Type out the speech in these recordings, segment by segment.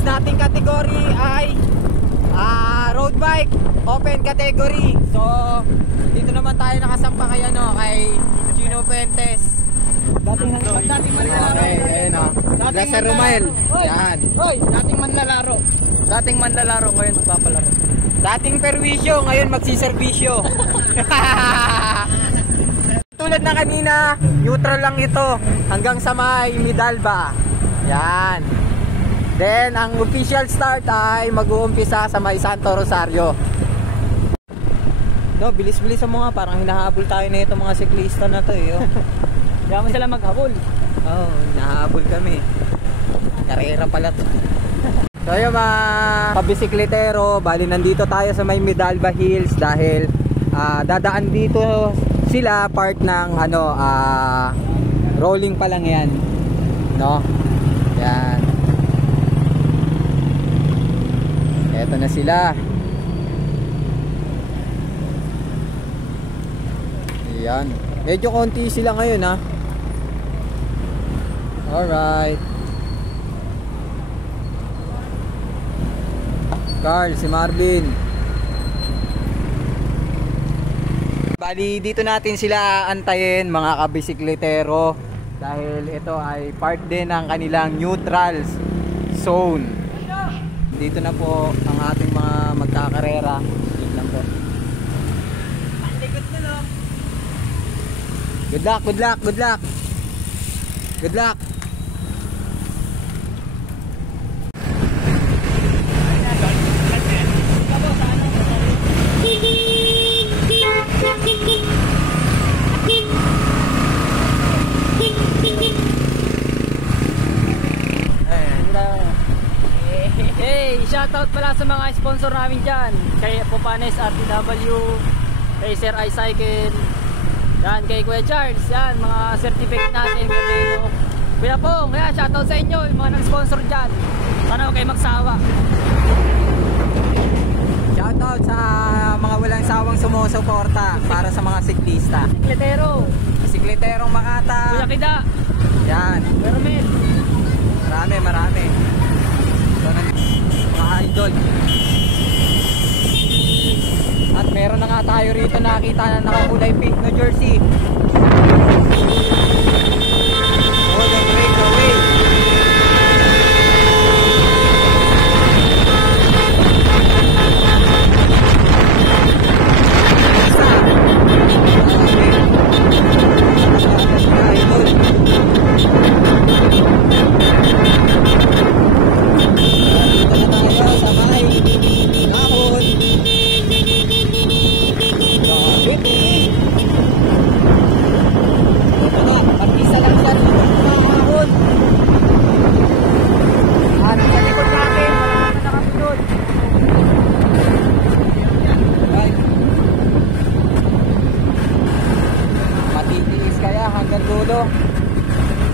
rides nating category ay road bike, open category. So, dito naman tayo nakasampa kay Gino Fuentes. Dating manlalaro. Ayun o. Lester Rumael. Yan. Hoy, dating manlalaro. Dating manlalaro, ngayon magpapalaro. Dating perwisyo, ngayon magsiservisyo. Tulad na kanina, neutral lang ito hanggang sa may Midalba. Yan. Then, ang official start ay mag-uumpisa sa may Santo Rosario. No, bilis-bilis mo nga, parang hinahabol tayo na itong mga siklista na to eh. Kaya mo sila maghabol. Oo, hinahabol kami. Karera pala to. So yung mga kabisikletero, bali nandito tayo sa may Midalba Hills dahil dadaan dito sila part ng rolling pa lang yan. No? Yan. Eto na sila. Yan. Medyo konti sila ngayon ha. Alright. Carl, si Marvin. Bali dito natin sila antayin mga kabisikletero dahil ito ay part din ng kanilang neutral zone. Dito na po ang ating mga magkakarera. Dito lang po. Good luck, good luck, good luck. Good luck. Hey, shoutout pala sa mga sponsor namin dyan. Kay Popanes RTW, kay Sir iCycle, yan, kay Kuya Charles, yan, mga certificate natin. Kuya Pong, kaya shoutout sa inyo, yung mga nag-sponsor dyan. Sana huwag kayo magsawa. Shoutout sa mga walang sawang sumusuporta para sa mga siklista. Sikletero, Sikleterong Makata. Kuya Kida, Yan. Permit. Marami. So, mga idol. At meron na nga tayo rito nakita na nakakulay pink na jersey. Hold on, break away.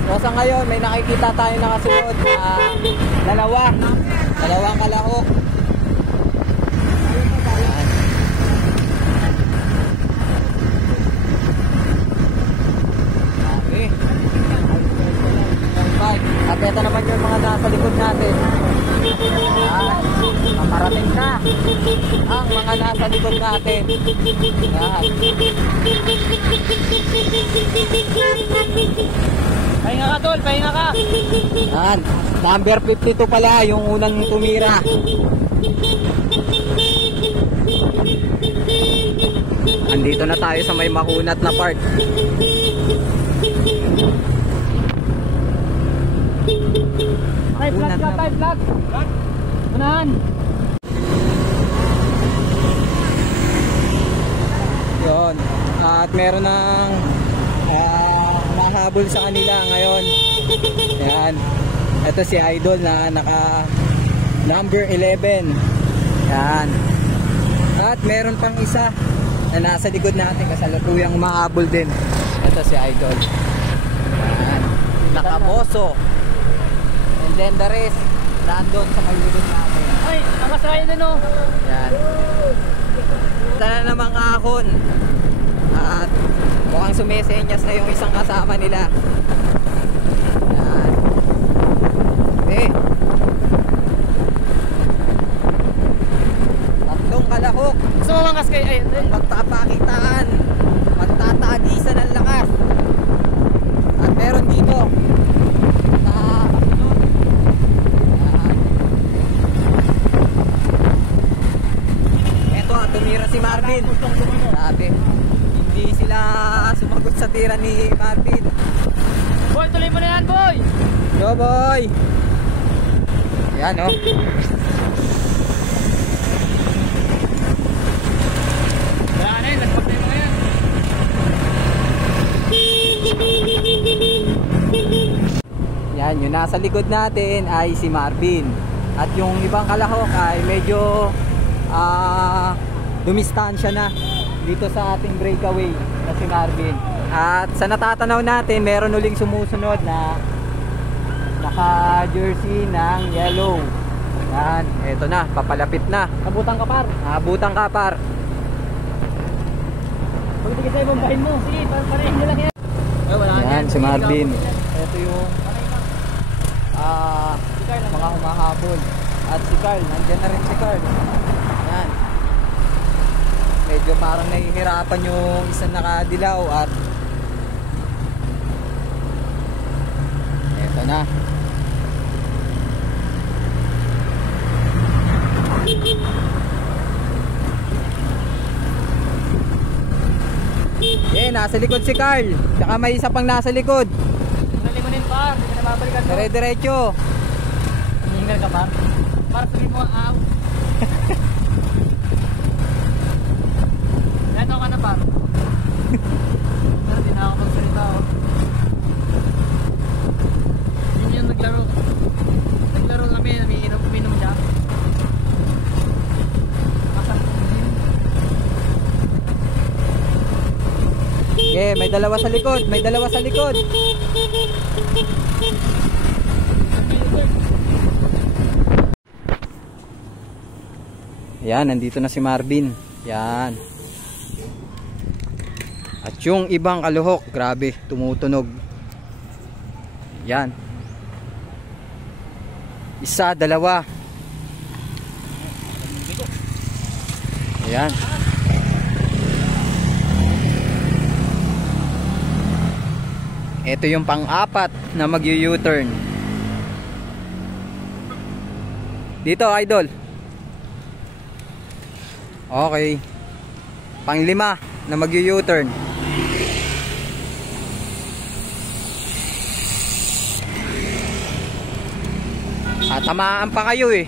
So sa ngayon may nakikita tayo nakasunod dalawang kalahok. Okay. At ito naman yung mga nasa likod natin. Maparating na ang mga nasa likod natin. Pahinga ka tol, pahinga ka. Yan, number 52 pala yung unang tumira. Andito na tayo sa may makunat na part. Ay, flat ka tayo, flat. Unahan. Yun. At meron ng nahabol sa kanila ngayon. Yan. Ito si Idol na naka number 11. Yan. At meron pang isa na nasa likod natin kasalukuyang mahabol din. Ito si Idol. Yan. Nakaboso. And then the rest nandun sa may likod natin. Ay, ang kasaya din o. Yan. Sana namang ahon. At mukhang sumesenyas na yung isang kasama nila. Yan. Okay. makitaan, magtatagisan ng lakas. At meron dito sa eto, tumira si Marvin. Grabe, hindi sila sumagot sa tira ni Marvin. Boy, tuloy mo na yan, boy! Go boy! Ayan oh. Wala na yun, nagpag na yung mga yan. Yan, yung nasa likod natin ay si Marvin. At yung ibang kalahok ay medyo dumistansya na dito sa ating breakaway na si Marvin. At sa natatanaw natin, meron uling sumusunod na naka-jersey ng yellow. Yan, eto na, papalapit na. Kabutang kapar. Butang kapar. Pag hindi kasi bombahin mo. Sige, parehin nyo lang yan. Yan, si Marvin. Ito yung mga humahabol. At si Carl, nandiyan na rin si Carl. Yan. Medyo parang nahihirapan yung isang nakadilaw at eto na. Nasa likod si Carl. Tsaka may isa pang nasa likod. Nalimonin par, hindi ka na babalikan mo. Dire-diretso. Hihingal ka par. Par, sabi mo, aw. Yan ka na par. Hindi na ako magsalita ako. Yun yung naglaro. Naglaro kami, uminom siya. Okay, may dalawa sa likod, may dalawa sa likod. Yan, nandito na si Marvin. Yan. At yung ibang kaluhok, grabe, tumutunog. Yan. Isa, dalawa. Yan. Ito yung pang-apat na mag-U-turn. Dito, idol. Okay. Pang-lima na mag-U-turn. Tamaan pa kayo eh.